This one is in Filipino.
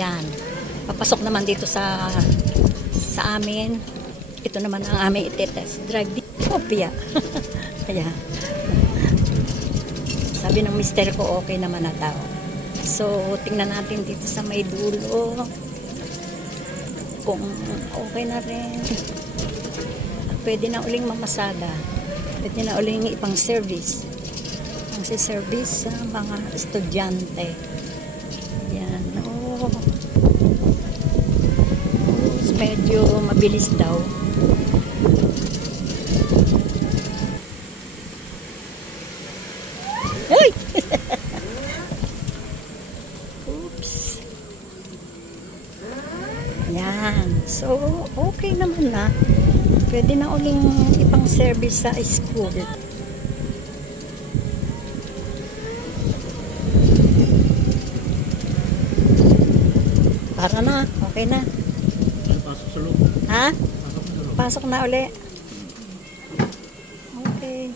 Yan. Papasok naman dito sa amin. Ito naman ang aming itetest drive. Kopya. Kaya, sabi ng mister ko, okay naman na daw. So, tingnan natin dito sa may dulo kung okay na rin. At pwede na uling mamasada. Pwede na uling ipang service. Ang service sa mga estudyante. Yan. Oh. Medyo mabilis daw. Uy! Oops. Yan. So, okay naman na. Pwede na uling ipang service sa school. Para na. Okay na. Pasok sa loob. Ha? Pasok sa loob. Pasok na uli. Okay.